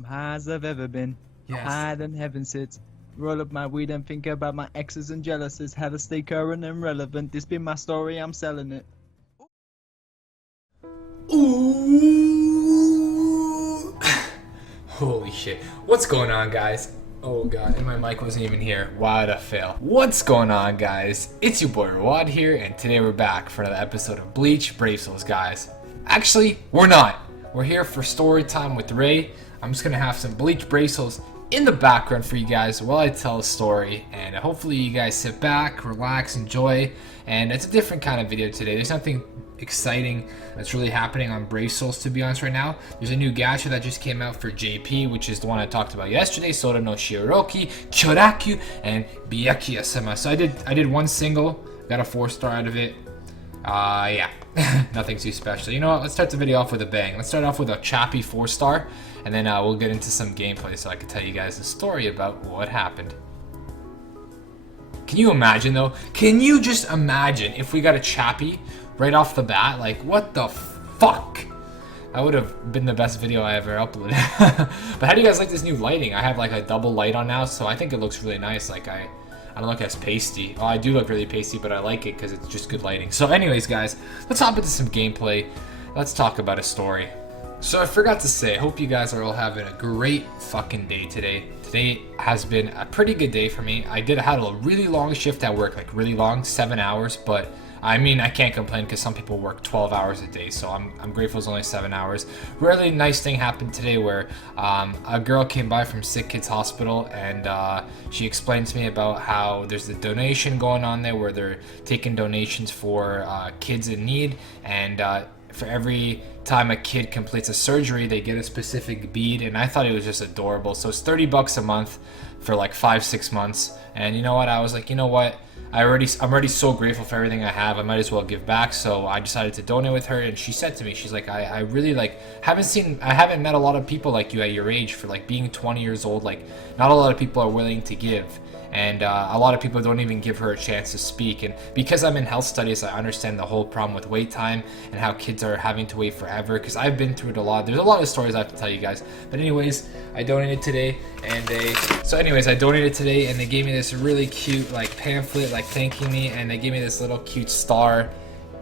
I'm high as I've ever been. I'm Yes. higher than heaven sits. Roll up my weed and think about my exes and jealousies. How to stay current and relevant. This be my story, I'm selling it. Ooh. Holy shit. What's going on, guys? Oh god, and my mic wasn't even here. What a fail. What's going on, guys? It's your boy Rawaad here, and today we're back for another episode of Bleach Brave Souls, guys. Actually, we're not. We're here for story time with Ray. I'm just gonna have some Bleach Brave Souls in the background for you guys while I tell a story, and hopefully you guys sit back, relax, enjoy. And it's a different kind of video today. There's nothing exciting that's really happening on Brave Souls, to be honest. Right now there's a new gacha that just came out for JP, which is the one I talked about yesterday, Sora no Shioroki, Choraku, and Byakuya-sama. So I did one single, got a 4-star out of it. Yeah. Nothing too special. You know what, let's start the video off with a bang. Let's start off with a choppy 4-star, and then we'll get into some gameplay so I can tell you guys the story about what happened. Can you imagine though? Can you just imagine if we got a choppy right off the bat? Like, what the fuck? That would have been the best video I ever uploaded. But how do you guys like this new lighting? I have like a double light on now, so I think it looks really nice. Like, I don't look as pasty. Oh, I do look really pasty, but I like it because it's just good lighting. So anyways, guys, let's hop into some gameplay. Let's talk about a story. So I forgot to say, I hope you guys are all having a great fucking day today. Today has been a pretty good day for me. I had a really long shift at work, like really long, 7 hours, but I mean, I can't complain because some people work 12 hours a day, so I'm grateful it's only 7 hours. Really nice thing happened today where a girl came by from Sick Kids Hospital, and she explained to me about how there's a donation going on there where they're taking donations for kids in need, and for every time a kid completes a surgery, they get a specific bead, and I thought it was just adorable. So it's $30 a month for like 5-6 months, and you know what? I was like, you know what? I'm already so grateful for everything I have. I might as well give back. So I decided to donate with her, and she said to me, she's like, I really like I haven't met a lot of people like you at your age for like being 20 years old. Like, not a lot of people are willing to give. And a lot of people don't even give her a chance to speak. And because I'm in health studies, I understand the whole problem with wait time and how kids are having to wait forever, because I've been through it a lot. There's a lot of stories I have to tell you guys. But anyways, I donated today, and they gave me this really cute like pamphlet like thanking me, and they gave me this little cute star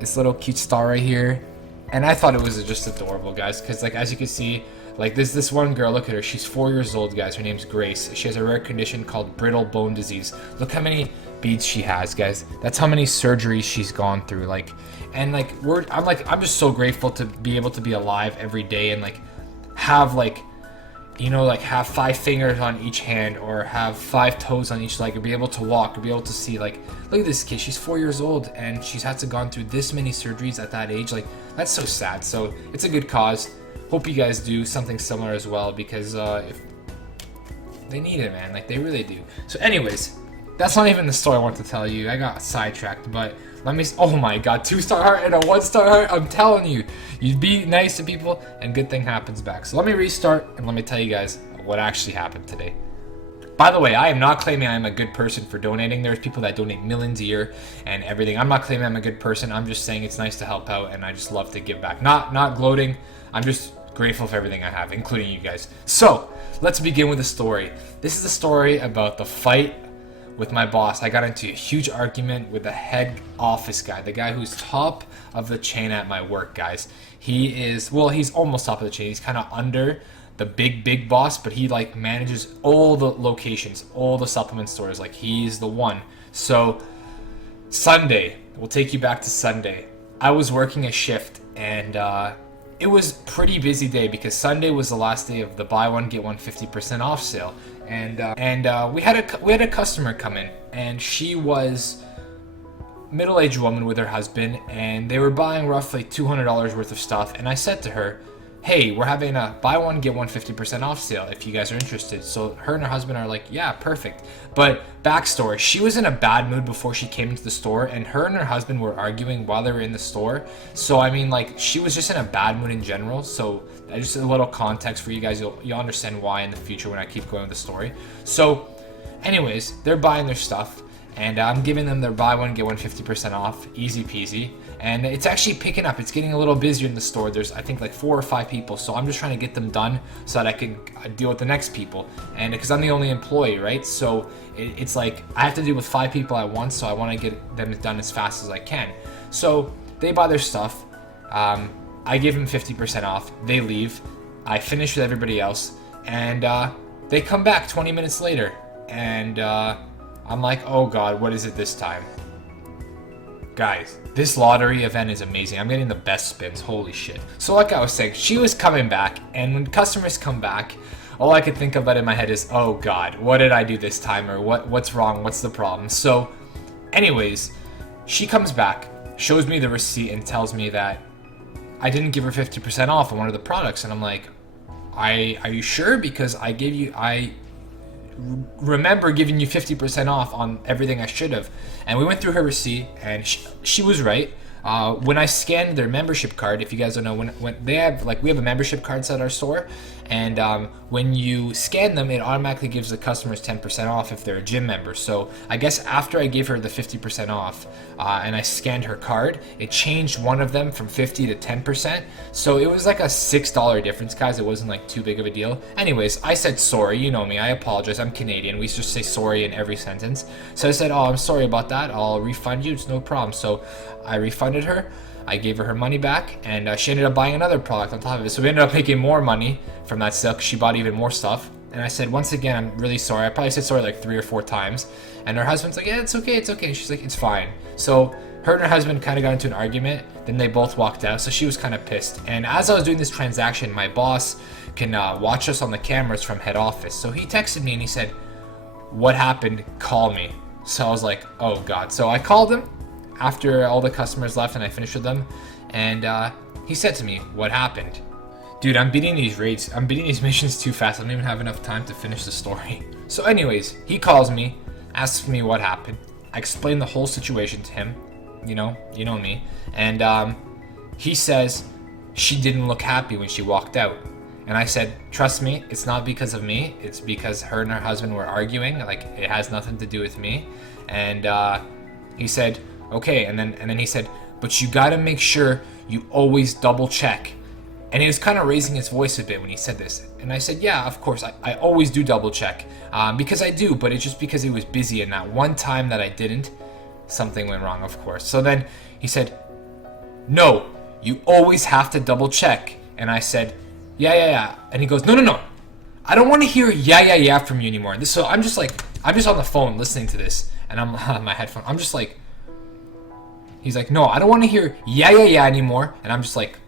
right here. And I thought it was just adorable, guys, because like as you can see, like this one girl, look at her, she's 4 years old, guys. Her name's Grace. She has a rare condition called brittle bone disease. Look how many beads she has, guys. That's how many surgeries she's gone through. Like, and like I'm just so grateful to be able to be alive every day and like have like, you know, like have 5 fingers on each hand or have 5 toes on each leg, or be able to walk, or be able to see. Like, look at this kid, she's 4 years old and she's had to gone through this many surgeries at that age. Like, that's so sad. So it's a good cause. Hope you guys do something similar as well, because if they need it, man, like they really do. So anyways, that's not even the story I want to tell you. I got sidetracked, but let me, oh my god, 2-star heart and a 1-star heart. I'm telling you, you be nice to people and good thing happens back. So let me restart and let me tell you guys what actually happened today. By the way, I am not claiming I'm a good person for donating. There's people that donate millions a year and everything. I'm not claiming I'm a good person. I'm just saying it's nice to help out, and I just love to give back. Not gloating. I'm just grateful for everything I have, including you guys. So let's begin with the story. This is a story about the fight with my boss. I got into a huge argument with the head office guy, the guy who's top of the chain at my work, guys. He's almost top of the chain. He's kind of under the big boss, but he like manages all the locations, all the supplement stores. Like, he's the one. So Sunday, we'll take you back to Sunday. I was working a shift, and it was pretty busy day because Sunday was the last day of the buy one get one 50% off sale, and we had a customer come in, and she was middle-aged woman with her husband, and they were buying roughly $200 worth of stuff. And I said to her, hey, we're having a buy one get one 50% off sale if you guys are interested. So her and her husband are like, yeah, perfect. But backstory, she was in a bad mood before she came into the store, and her husband were arguing while they were in the store. So I mean, like, she was just in a bad mood in general. So just a little context for you guys, you'll understand why in the future when I keep going with the story. So anyways, they're buying their stuff, and I'm giving them their buy one get one 50% off, easy peasy. and it's actually picking up. It's getting a little busier in the store. There's, I think, like 4 or 5 people, so I'm just trying to get them done so that I can deal with the next people. And because I'm the only employee, right? So it's like I have to deal with 5 people at once, so I want to get them done as fast as I can. So they buy their stuff. I give them 50% off. They leave. I finish with everybody else, and they come back 20 minutes later, and I'm like, oh god, what is it this time? Guys, this lottery event is amazing. I'm getting the best spins. Holy shit. So like I was saying, she was coming back, and when customers come back, all I could think about in my head is, oh god, what did I do this time? Or what's wrong? What's the problem? So anyways, she comes back, shows me the receipt, and tells me that I didn't give her 50% off on one of the products. And I'm like, are you sure? Because I remember giving you 50% off on everything I should have. And we went through her receipt, and she was right. When I scanned their membership card, if you guys don't know, when they have, like, we have a membership cards at our store, and when you scan them, it automatically gives the customers 10% off if they're a gym member. So I guess after I gave her the 50% off and I scanned her card, it changed one of them from 50 to 10%. So it was like a $6 difference, guys. It wasn't like too big of a deal. Anyways, I said sorry. You know me. I apologize. I'm Canadian. We just say sorry in every sentence. So I said, oh, I'm sorry about that. I'll refund you. It's no problem. So I refunded her. I gave her money back, and she ended up buying another product on top of it. So we ended up making more money from that sale because she bought even more stuff. And I said, once again, I'm really sorry. I probably said sorry like 3 or 4 times. And her husband's like, yeah, it's okay, it's okay. And she's like, it's fine. So her and her husband kind of got into an argument. Then they both walked out. So she was kind of pissed. And as I was doing this transaction, my boss can watch us on the cameras from head office. So he texted me and he said, what happened? Call me. So I was like, oh God. So I called him after all the customers left and I finished with them, and he said to me, what happened? Dude, I'm beating these raids. I'm beating these missions too fast. I don't even have enough time to finish the story. So anyways, he calls me, asks me what happened. I explain the whole situation to him. You know me. And he says she didn't look happy when she walked out. And I said, trust me, it's not because of me. It's because her and her husband were arguing. Like, it has nothing to do with me. And he said, okay, and then he said, but you gotta make sure you always double check. And he was kind of raising his voice a bit when he said this. And I said, yeah, of course, I always do double check. Because I do, but it's just because he was busy, and that one time that I didn't, something went wrong, of course. So then he said, no, you always have to double check. And I said, yeah. And he goes, no. I don't want to hear yeah from you anymore. So I'm just on the phone listening to this, and I'm on my headphone. I'm just like, he's like, no, I don't want to hear yeah anymore. And I'm just like,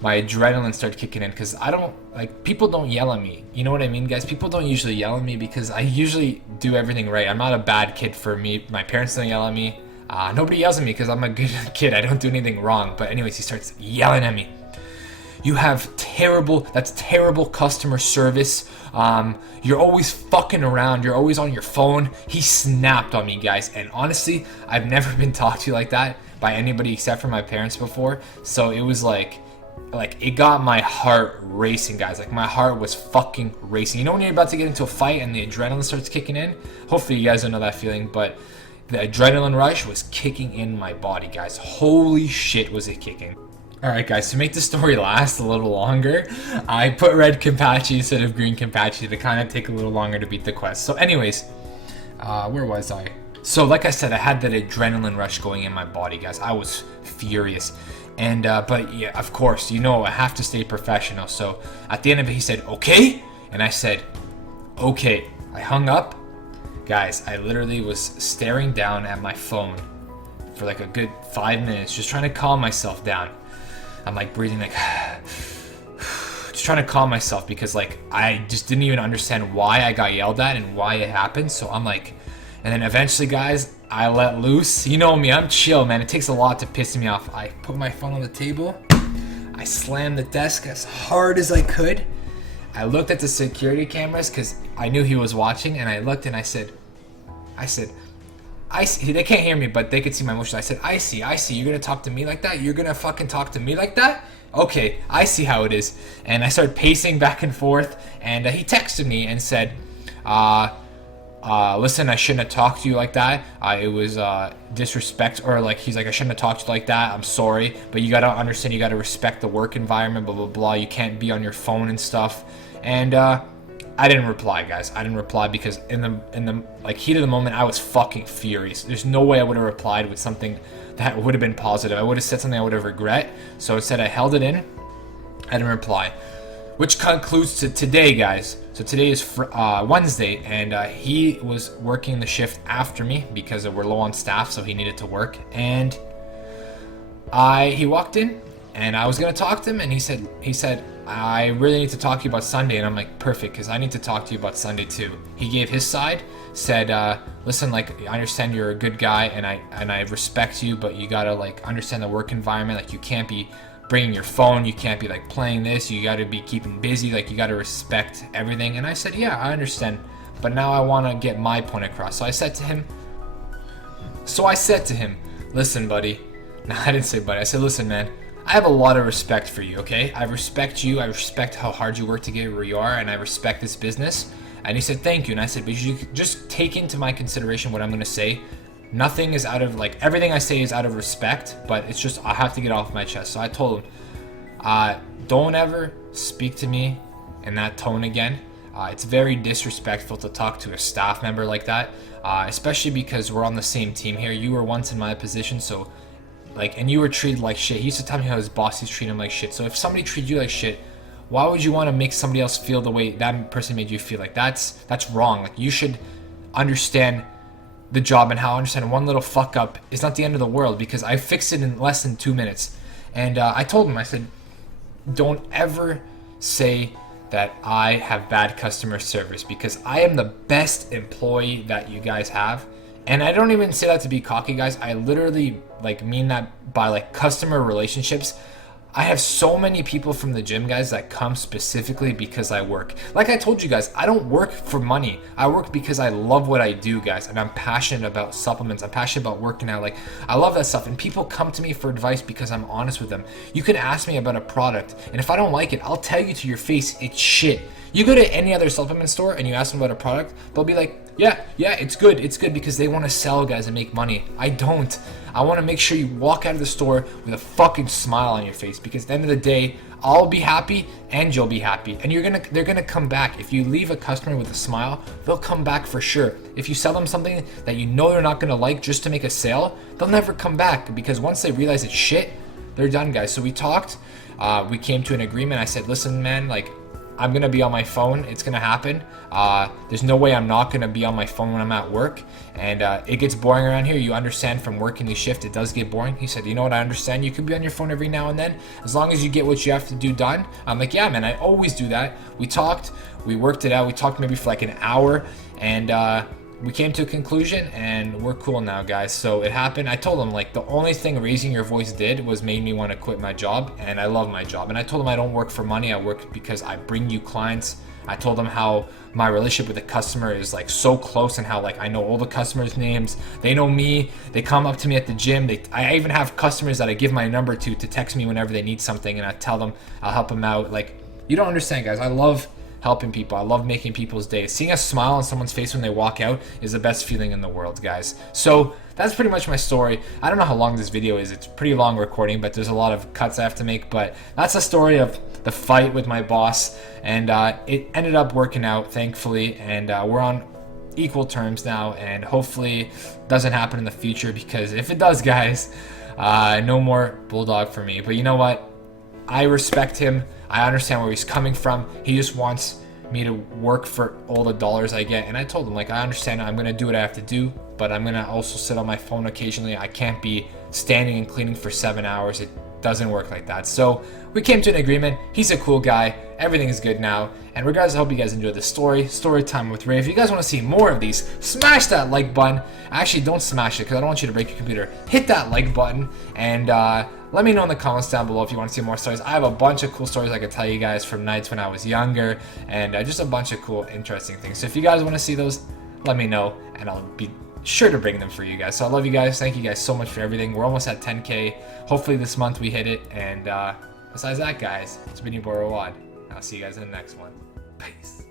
my adrenaline started kicking in, because I don't, like, people don't yell at me. You know what I mean, guys? People don't usually yell at me because I usually do everything right. I'm not a bad kid for me. My parents don't yell at me. Nobody yells at me because I'm a good kid. I don't do anything wrong. But anyways, he starts yelling at me. You have terrible customer service. You're always fucking around. You're always on your phone. He snapped on me, guys. And honestly, I've never been talked to like that by anybody except for my parents before. So it was like it got my heart racing, guys. Like, my heart was fucking racing. You know when you're about to get into a fight and the adrenaline starts kicking in? Hopefully you guys don't know that feeling, but the adrenaline rush was kicking in my body, guys. Holy shit, was it kicking. Alright guys, to make the story last a little longer, I put red Kimpachi instead of green Kimpachi to kind of take a little longer to beat the quest. So anyways, where was I? So like I said, I had that adrenaline rush going in my body, guys. I was furious. And, but yeah, of course, you know, I have to stay professional. So at the end of it, he said, okay? And I said, okay. I hung up. Guys, I literally was staring down at my phone for like a good 5 minutes, just trying to calm myself down. I'm like breathing like, just trying to calm myself, because like I just didn't even understand why I got yelled at and why it happened. So I'm like, and then eventually, guys, I let loose. You know me, I'm chill, man. It takes a lot to piss me off. I put my phone on the table. I slammed the desk as hard as I could. I looked at the security cameras because I knew he was watching, and I looked and I said, I see. They can't hear me, but they could see my emotions. I said, I see. You're gonna talk to me like that? You're gonna fucking talk to me like that? Okay, I see how it is. And I started pacing back and forth, and he texted me and said, listen, I shouldn't have talked to you like that. It was disrespect, or like he's like, I shouldn't have talked to you like that. I'm sorry, but you gotta understand, you gotta respect the work environment, blah blah blah. You can't be on your phone and stuff. And I didn't reply, guys. I didn't reply because in the like heat of the moment, I was fucking furious. There's no way I would have replied with something that would have been positive. I would have said something I would have regret. So instead, I held it in. I didn't reply. Which concludes to today, guys. So today is Wednesday, and he was working the shift after me because we're low on staff, so he needed to work. And he walked in, and I was gonna talk to him, and he said, I really need to talk to you about Sunday. And I'm like, perfect, because I need to talk to you about Sunday too. He gave his side, said, listen, like, I understand you're a good guy, and I respect you, but you gotta like understand the work environment. Like, you can't be bringing your phone, you can't be like playing this, you got to be keeping busy, like you got to respect everything. And I said, yeah, I understand, but now I want to get my point across. So I said to him, listen, buddy. No, I didn't say buddy. I said, listen, man, I have a lot of respect for you, okay? I respect you, I respect how hard you work to get where you are, and I respect this business. And he said, thank you. And I said, but you just take into my consideration what I'm going to say. Nothing is out of, like, everything I say is out of respect, but it's just, I have to get off my chest. So I told him, don't ever speak to me in that tone again. It's very disrespectful to talk to a staff member like that, especially because we're on the same team here. You were once in my position, so, like, and you were treated like shit. He used to tell me how his bosses treat him like shit. So if somebody treated you like shit, why would you want to make somebody else feel the way that person made you feel? Like, that's wrong. Like, you should understand the job and how I understand one little fuck up is not the end of the world, because I fixed it in less than 2 minutes. And I told him, I said, don't ever say that I have bad customer service, because I am the best employee that you guys have. And I don't even say that to be cocky, guys. I literally like mean that by like customer relationships. I have so many people from the gym, guys, that come specifically because I work. Like I told you guys, I don't work for money. I work because I love what I do, guys, and I'm passionate about supplements. I'm passionate about working out. Like, I love that stuff, and people come to me for advice because I'm honest with them. You can ask me about a product, and if I don't like it, I'll tell you to your face, it's shit. You go to any other supplement store and you ask them about a product, they'll be like, yeah, it's good, because they want to sell, guys, and make money. I don't. I want to make sure you walk out of the store with a fucking smile on your face, because at the end of the day, I'll be happy and you'll be happy, and they're gonna come back. If you leave a customer with a smile, they'll come back for sure. If you sell them something that you know they're not gonna like just to make a sale, they'll never come back, because once they realize it's shit, they're done, guys. So we talked, we came to an agreement. I said, listen, man, like, I'm gonna be on my phone. It's gonna happen. There's no way I'm not gonna be on my phone when I'm at work, and it gets boring around here. You understand, from working the shift, it does get boring. He said, you know what, I understand. You could be on your phone every now and then, as long as you get what you have to do done. I'm like, yeah, man, I always do that. We talked, we worked it out. We talked maybe for like an hour, and we came to a conclusion, and we're cool now, guys. So it happened. I told him, like, the only thing raising your voice did was made me want to quit my job, and I love my job. And I told him I don't work for money. I work because I bring you clients. I told him how my relationship with the customer is like so close, and how like I know all the customers' names. They know me. They come up to me at the gym. I even have customers that I give my number to text me whenever they need something, and I tell them I'll help them out. Like, you don't understand, guys. I love helping people. I love making people's days. Seeing a smile on someone's face when they walk out is the best feeling in the world, guys. So that's pretty much my story. I don't know how long this video is. It's pretty long recording, but there's a lot of cuts I have to make. But that's the story of the fight with my boss, and it ended up working out, thankfully, and we're on equal terms now, and hopefully doesn't happen in the future, because if it does, guys, no more bulldog for me. But you know what? I respect him. I understand where he's coming from. He just wants me to work for all the dollars I get. And I told him, like, I understand, I'm going to do what I have to do, but I'm going to also sit on my phone occasionally. I can't be standing and cleaning for 7 hours. It doesn't work like that. So we came to an agreement. He's a cool guy. Everything is good now. And regardless, I hope you guys enjoyed this story time with Ray. If you guys want to see more of these, smash that like button. Actually, don't smash it, because I don't want you to break your computer. Hit that like button, and let me know in the comments down below if you want to see more stories. I have a bunch of cool stories I could tell you guys from nights when I was younger, and just a bunch of cool, interesting things. So if you guys want to see those, let me know, and I'll be sure to bring them for you guys. So I love you guys. Thank you guys so much for everything. We're almost at 10K. Hopefully this month we hit it. And besides that, guys, it's been your boy Rawaad. I'll see you guys in the next one. Peace.